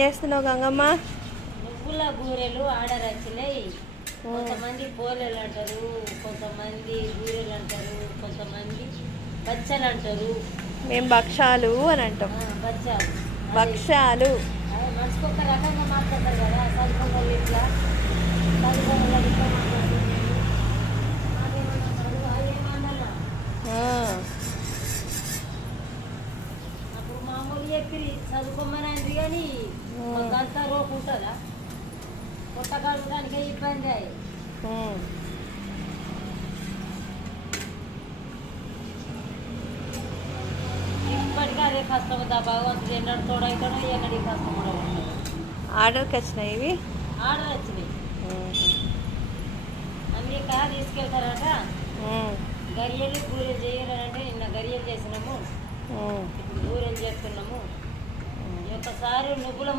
చేస్తున్నావు గంగమ్మ? నువ్వుల బూరెలు ఆర్డర్ వచ్చినాయి. కొంతమంది పోలేలు అంటారు, కొంతమంది బూరెలు అంటారు, కొంతమంది బచ్చలు అంటారు. మేము భక్షాలు అని అంటాం. బచ్చాలు భక్షాలు మనిషికి ఒక రకంగా మాట్లాడతారు కదా. చదువుకోవాలి ఇట్లా చదువుకోవాలి ఇట్లా మాట్లాడుతున్నారు. అదేమన్నా అప్పుడు మామూలు చెప్పి చదువుకోమని అయింది కానీ కొంత రోపు ఉంటుందా? కొత్త కలపడానికే ఇబ్బంది అయ్యి. ఇప్పటికీ అదే కష్టం దా. భగవంతుడు ఎన్నడు తోడవుతాడో ఎన్నడి కష్టం కూడా ఉంటుంది. ఆర్డర్కి వచ్చినాయి ఇవి. ఆర్డర్ వచ్చినాయి అన్నీ తీసుకెళ్తారట. గరియలు బూరెలు చేయాలంటే నిన్న గరియలు చేసినాము, ఇప్పుడు బూరెలు చేస్తున్నాము. ఈ ఒక్కసారి నువ్వుల